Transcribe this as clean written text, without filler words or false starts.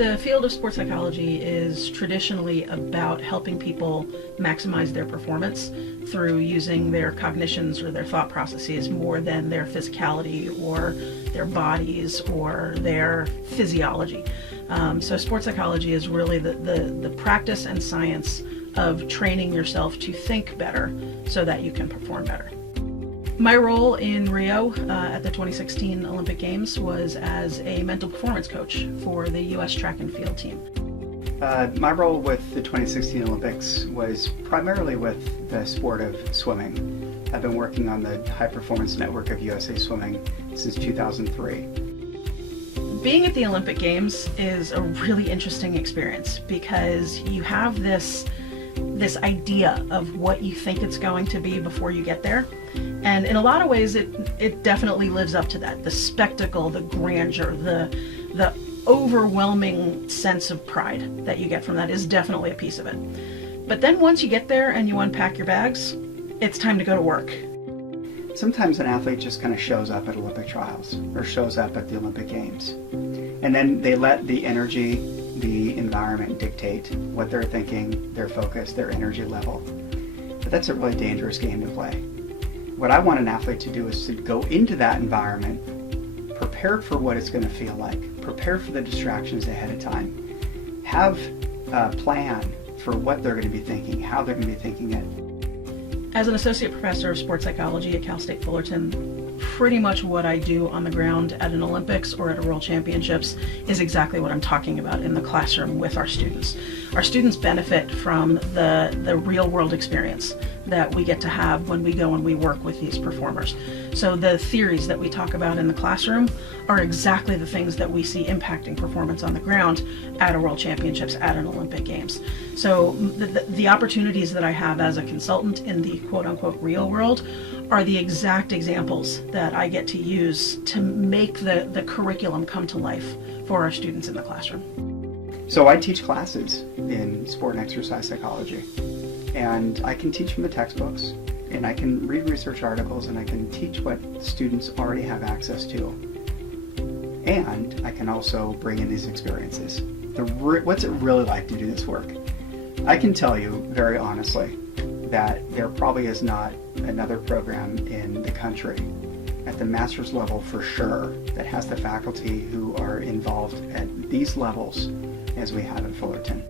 The field of sports psychology is traditionally about helping people maximize their performance through using their cognitions or their thought processes more than their physicality or their bodies or their physiology. So sports psychology is really the practice and science of training yourself to think better so that you can perform better. My role in Rio at the 2016 Olympic Games was as a mental performance coach for the U.S. track and field team. My role with the 2016 Olympics was primarily with the sport of swimming. I've been working on the High Performance Network of USA Swimming since 2003. Being at the Olympic Games is a really interesting experience because you have this idea of what you think it's going to be before you get there. And in a lot of ways, it definitely lives up to that. The spectacle, the grandeur, the overwhelming sense of pride that you get from that is definitely a piece of it. But then once you get there and you unpack your bags, it's time to go to work. Sometimes an athlete just kind of shows up at Olympic trials or shows up at the Olympic Games. And then they let the energy, the environment dictate what they're thinking, their focus, their energy level. But that's a really dangerous game to play. What I want an athlete to do is to go into that environment prepared for what it's going to feel like, prepared for the distractions ahead of time, have a plan for what they're going to be thinking, how they're going to be thinking it. As an associate professor of sports psychology at Cal State Fullerton, pretty much what I do on the ground at an Olympics or at a World Championships is exactly what I'm talking about in the classroom with our students. Our students benefit from the real world experience that we get to have when we go and we work with these performers. So the theories that we talk about in the classroom are exactly the things that we see impacting performance on the ground at a World Championships, at an Olympic Games. So the opportunities that I have as a consultant in the quote-unquote real world are the exact examples that I get to use to make the curriculum come to life for our students in the classroom. So I teach classes in sport and exercise psychology, and I can teach from the textbooks, and I can read research articles, and I can teach what students already have access to. And I can also bring in these experiences. What's it really like to do this work? I can tell you very honestly that there probably is not another program in the country at the master's level for sure that has the faculty who are involved at these levels as we have at Fullerton.